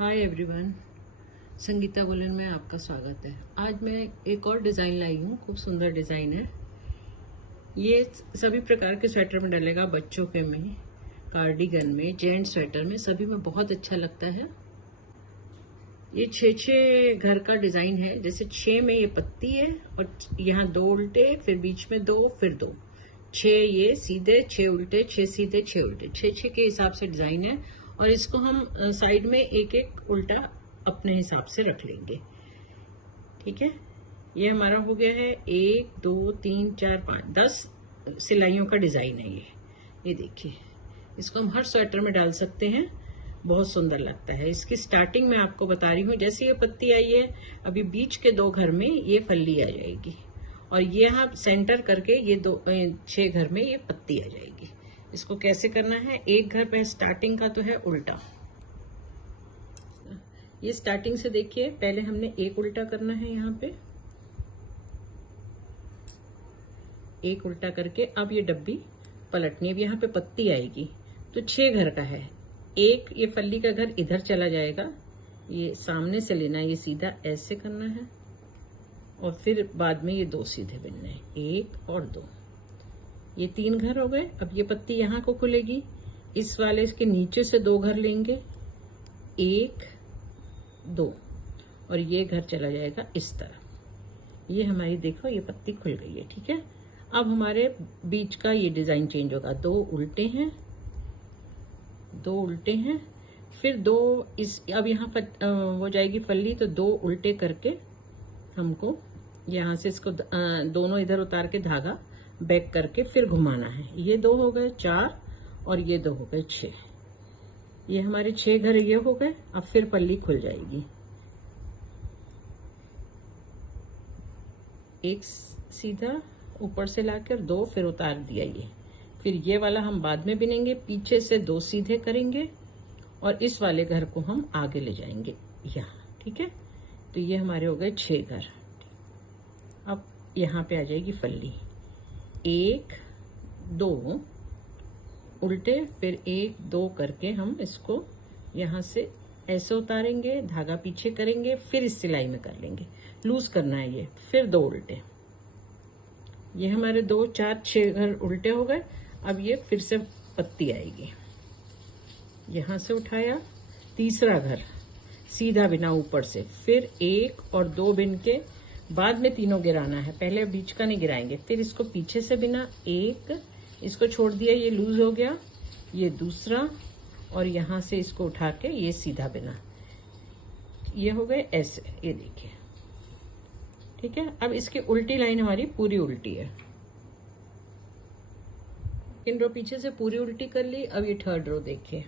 Hi everyone, Sangeeta woollen में आपका स्वागत है। आज मैं एक और डिज़ाइन लाई हूँ। खूब सुंदर डिज़ाइन है। ये सभी प्रकार के स्वेटर में डलेगा, बच्चों के में, कार्डिगन में, जेंट्स स्वेटर में, सभी में बहुत अच्छा लगता है। ये 6-6 घर का डिज़ाइन है। जैसे 6 में ये पत्ती है और यहाँ 2 उल्टे, फिर बीच में 2, फिर 2, 6 ये सीधे, 6 उल्टे, 6 सीधे, 6 उल्टे, 6-6 के हिसाब से डिज़ाइन है। और इसको हम साइड में एक एक उल्टा अपने हिसाब से रख लेंगे। ठीक है, ये हमारा हो गया है 1 2 3 4 5 10 सिलाइयों का डिज़ाइन है ये देखिए। इसको हम हर स्वेटर में डाल सकते हैं, बहुत सुंदर लगता है। इसकी स्टार्टिंग में आपको बता रही हूँ। जैसे ये पत्ती आई है, अभी बीच के 2 घर में ये फल्ली आ जाएगी और ये यहाँ सेंटर करके ये 6 घर में ये पत्ती आ जाएगी। इसको कैसे करना है, एक घर पे स्टार्टिंग का तो है उल्टा। ये स्टार्टिंग से देखिए, पहले हमने एक उल्टा करना है, यहाँ पे एक उल्टा करके अब ये डब्बी पलटनी है। अब यहाँ पे पत्ती आएगी तो 6 घर का है। एक ये फल्ली का घर इधर चला जाएगा, ये सामने से लेना है, ये सीधा ऐसे करना है और फिर बाद में ये 2 सीधे बिनने हैं, 1 और 2। ये 3 घर हो गए। अब ये पत्ती यहाँ को खुलेगी, इस वाले के नीचे से 2 घर लेंगे, 1 2, और ये घर चला जाएगा इस तरह। ये हमारी देखो ये पत्ती खुल गई है। ठीक है, अब हमारे बीच का ये डिजाइन चेंज होगा। 2 उल्टे हैं, 2 उल्टे हैं, फिर 2 इस, अब यहाँ हो जाएगी फल्ली, तो 2 उल्टे करके हमको यहाँ से इसको दोनों इधर उतार के धागा बैक करके फिर घुमाना है। ये 2 हो गए 4 और ये 2 हो गए 6। ये हमारे 6 घर ये हो गए। अब फिर पल्ली खुल जाएगी, एक सीधा ऊपर से लाकर 2 फिर उतार दिया ये। फिर ये वाला हम बाद में बिनेंगे, पीछे से 2 सीधे करेंगे और इस वाले घर को हम आगे ले जाएंगे यहाँ। ठीक है, तो ये हमारे हो गए 6 घर। अब यहाँ पे आ जाएगी फल्ली, 1 2 उल्टे, फिर 1 2 करके हम इसको यहाँ से ऐसे उतारेंगे, धागा पीछे करेंगे, फिर इस सिलाई में कर लेंगे, लूज करना है ये, फिर 2 उल्टे। ये हमारे 2 4 6 घर उल्टे हो गए। अब ये फिर से पत्ती आएगी, यहाँ से उठाया, तीसरा घर सीधा बिना ऊपर से, फिर 1 और 2 बिन के बाद में तीनों गिराना है, पहले बीच का नहीं गिराएंगे। फिर इसको पीछे से बिना, 1 इसको छोड़ दिया, ये लूज हो गया, ये दूसरा, और यहाँ से इसको उठा के ये सीधा बिना, ये हो गए ऐसे, ये देखिए। ठीक है, अब इसकी उल्टी लाइन हमारी पूरी उल्टी है। इन रो पीछे से पूरी उल्टी कर ली। अब ये थर्ड रो देखिए,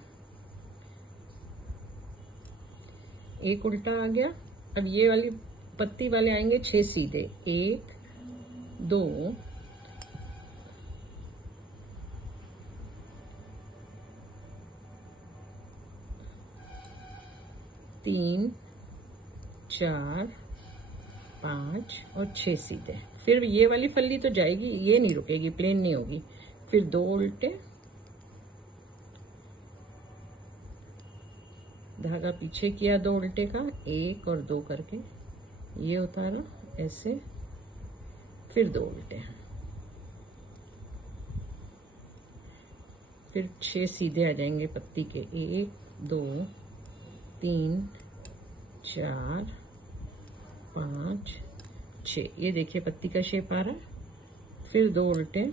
एक उल्टा आ गया। अब ये वाली पत्ती वाले आएंगे 6 सीधे, 1 2 3 4 5 और 6 सीधे। फिर ये वाली फल्ली तो जाएगी, ये नहीं रुकेगी, प्लेन नहीं होगी। फिर 2 उल्टे, धागा पीछे किया 2 उल्टे का, 1 और 2 करके ये उतारा ऐसे, फिर 2 उल्टे, फिर 6 सीधे आ जाएंगे पत्ती के, 1 2 3 4 5 6। ये देखिए पत्ती का शेप आ रहा है। फिर 2 उल्टे,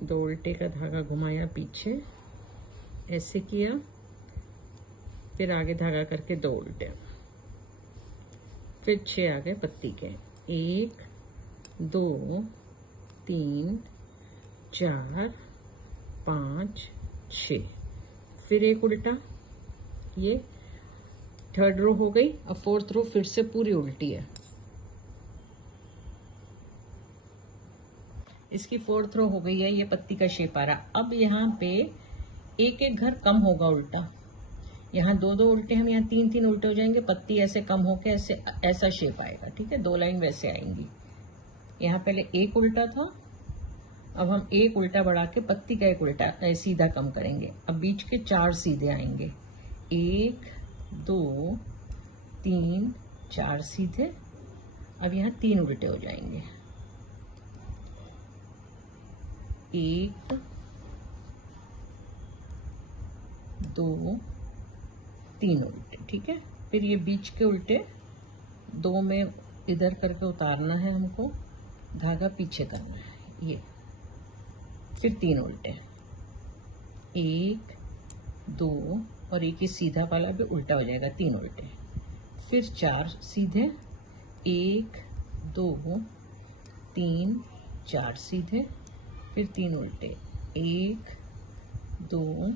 दो उल्टे का धागा घुमाया पीछे, ऐसे किया, फिर आगे धागा करके 2 उल्टे, फिर 6 आ गए पत्ती के, 1 2 3 4 5 6। फिर एक उल्टा, ये थर्ड रो हो गई। अब फोर्थ रो फिर से पूरी उल्टी है। इसकी फोर्थ रो हो गई है, ये पत्ती का शेप आ रहा। अब यहाँ पे एक एक घर कम होगा उल्टा, यहाँ 2 2 उल्टे, हम यहाँ 3 3 उल्टे हो जाएंगे, पत्ती ऐसे कम होके ऐसे ऐसा शेप आएगा। ठीक है, 2 लाइन वैसे आएंगी। यहाँ पहले एक उल्टा था अब हम एक उल्टा बढ़ा के पत्ती का एक उल्टा सीधा कम करेंगे। अब बीच के 4 सीधे आएंगे, 1 2 3 4 सीधे। अब यहाँ 3 उल्टे हो जाएंगे, 1 2 3 उल्टे। ठीक है, फिर ये बीच के उल्टे 2 में इधर करके उतारना है हमको, धागा पीछे करना है ये, फिर 3 उल्टे, 1 2 और एक ही सीधा वाला भी उल्टा हो जाएगा, 3 उल्टे, फिर 4 सीधे, 1 2 3 4 सीधे, फिर 3 उल्टे, 1 2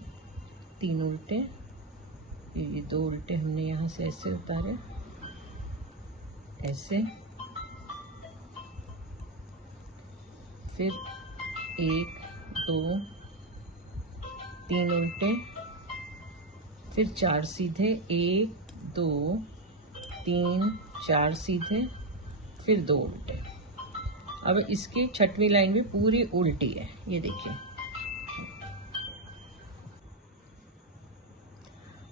3 उल्टे, ये 2 उल्टे हमने यहाँ से ऐसे उतारे, ऐसे, फिर 1 2 3 उल्टे, फिर 4 सीधे, 1 2 3 4 सीधे, फिर 2 उल्टे। अब इसकी छठवीं लाइन भी पूरी उल्टी है, ये देखिए।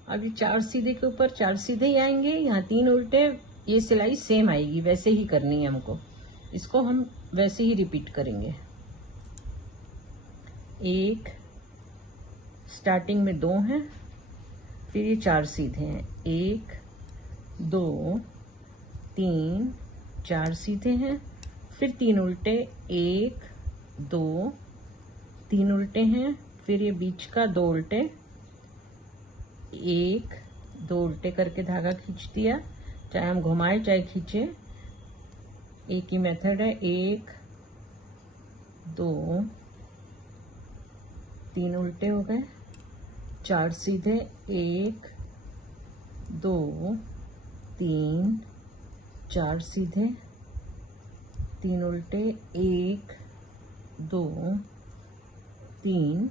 अब ये 4 सीधे के ऊपर 4 सीधे ही आएंगे, यहाँ 3 उल्टे, ये सिलाई सेम आएगी, वैसे ही करनी है हमको, इसको हम वैसे ही रिपीट करेंगे। 1 स्टार्टिंग में 2 हैं, फिर ये 4 सीधे हैं, 1 2 3 4 सीधे हैं, फिर 3 उल्टे, 1 2 3 उल्टे हैं, फिर ये बीच का 2 उल्टे, 1 2 उल्टे करके धागा खींच दिया, चाहे हम घुमाए चाहे खींचे, एक ही मेथड है। 1 2 3 उल्टे हो गए, 4 सीधे, 1 2 3 4 सीधे, 3 उल्टे, 1 2 3,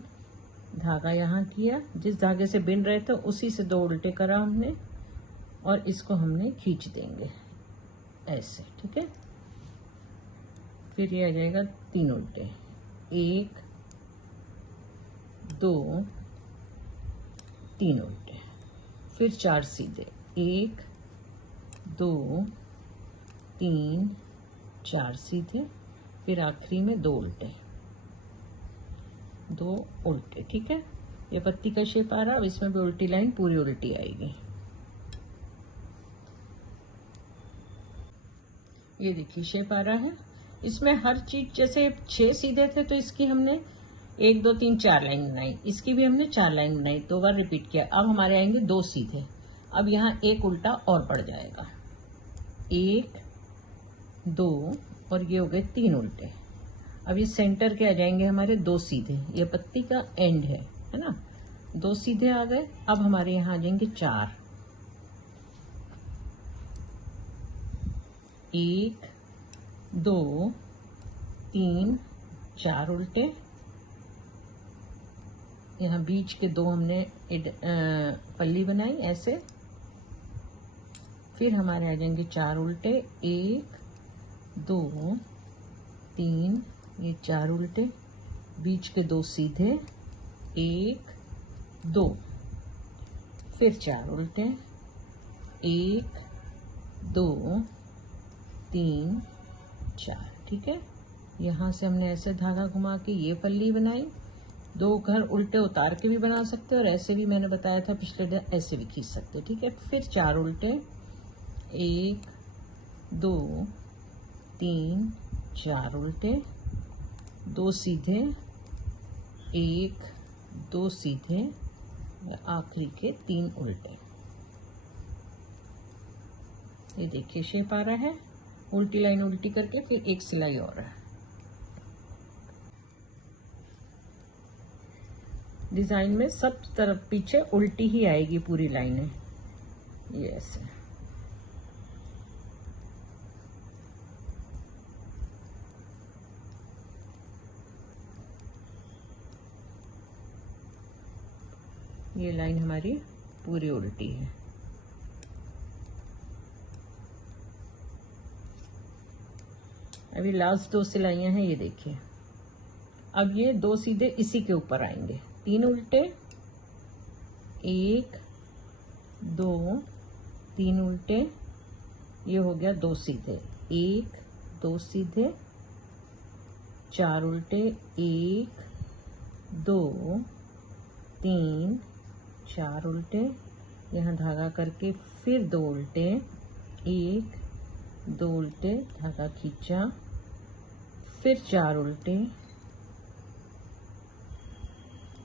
धागा यहाँ किया, जिस धागे से बिन रहे थे उसी से 2 उल्टे करा हमने, और इसको हमने खींच देंगे ऐसे। ठीक है, फिर ये आ जाएगा 3 उल्टे, 1 2 3 उल्टे, फिर 4 सीधे, 1 2 3 4 सीधे, फिर आखिरी में 2 उल्टे, 2 उल्टे। ठीक है, ये पत्ती का शेप आ रहा है। अब इसमें भी उल्टी लाइन पूरी उल्टी आएगी। ये देखिए शेप आ रहा है। इसमें हर चीज, जैसे 6 सीधे थे तो इसकी हमने 1 2 3 4 लाइन बनाई, इसकी भी हमने 4 लाइन बनाई, 2 बार रिपीट किया। अब हमारे आएंगे 2 सीधे, अब यहाँ एक उल्टा और पड़ जाएगा, 1 2 और ये हो गए 3 उल्टे। अब ये सेंटर के आ जाएंगे हमारे 2 सीधे, ये पत्ती का एंड है ना, 2 सीधे आ गए। अब हमारे यहाँ आ जाएंगे 4, 1 2 3 4 उल्टे, यहाँ बीच के 2 हमने पल्ली बनाई ऐसे, फिर हमारे आ जाएंगे 4 उल्टे, 1 2 3, ये 4 उल्टे, बीच के 2 सीधे, 1 2, फिर 4 उल्टे, 1 2 3 4। ठीक है, यहाँ से हमने ऐसे धागा घुमा के ये पल्ली बनाई। 2 घर उल्टे उतार के भी बना सकते हो, और ऐसे भी मैंने बताया था पिछले दिन, ऐसे भी खींच सकते हो। ठीक है, फिर 4 उल्टे, 1 2 3 4 उल्टे, 2 सीधे, 1 2 सीधे, आखिरी के 3 उल्टे। ये देखिए शेप आ रहा है, उल्टी लाइन उल्टी करके फिर एक सिलाई और है। डिजाइन में सब तरफ पीछे उल्टी ही आएगी पूरी लाइनें, ये ऐसे। ये लाइन हमारी पूरी उल्टी है। अभी लास्ट 2 सिलाइयां हैं, ये देखिए अब ये 2 सीधे इसी के ऊपर आएंगे, 3 उल्टे, 1 2 3 उल्टे, ये हो गया 2 सीधे, 1 2 सीधे, 4 उल्टे, 1 2 3 4 उल्टे, यहाँ धागा करके फिर 2 उल्टे, 1 2 उल्टे, धागा खींचा, फिर 4 उल्टे,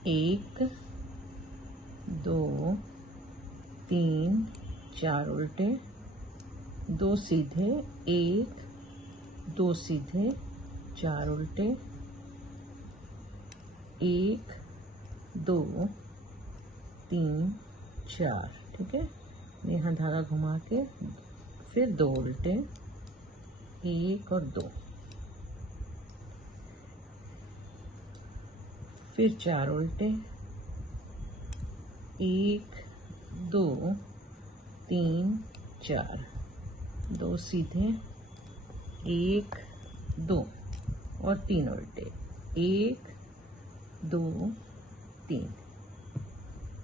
1 2 3 4 उल्टे, 2 सीधे, 1 2 सीधे, 4 उल्टे, 1 2 3 4, ठीक है। यहाँ धागा घुमा के फिर 2 उल्टे, 1 और 2, फिर 4 उल्टे, 1 2 3 4, 2 सीधे, 1 2 और 3 उल्टे, 1 2 3।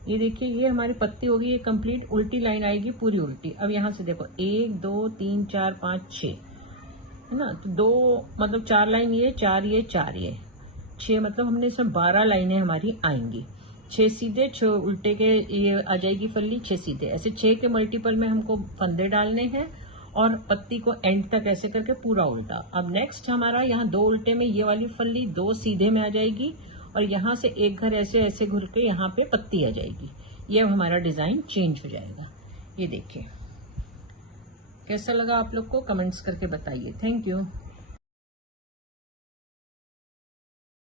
ये देखिए, ये हमारी पत्ती होगी, ये कंप्लीट उल्टी लाइन आएगी, पूरी उल्टी। अब यहाँ से देखो 1 2 3 4 5 6, है ना। तो 2 मतलब 4 लाइन ये, 4 ये, 4 ये, 6 मतलब हमने इसमें 12 लाइनें हमारी आएंगी। 6 सीधे, 6 उल्टे के ये आ जाएगी फल्ली, 6 सीधे, ऐसे 6 के मल्टीपल में हमको फंदे डालने हैं और पत्ती को एंड तक ऐसे करके पूरा उल्टा। अब नेक्स्ट हमारा यहाँ 2 उल्टे में ये वाली फल्ली 2 सीधे में आ जाएगी और यहाँ से एक घर ऐसे ऐसे घुर के यहाँ पे पत्ती आ जाएगी। ये हमारा डिजाइन चेंज हो जाएगा। ये देखिए कैसा लगा आप लोग को, कमेंट्स करके बताइए। Thank you.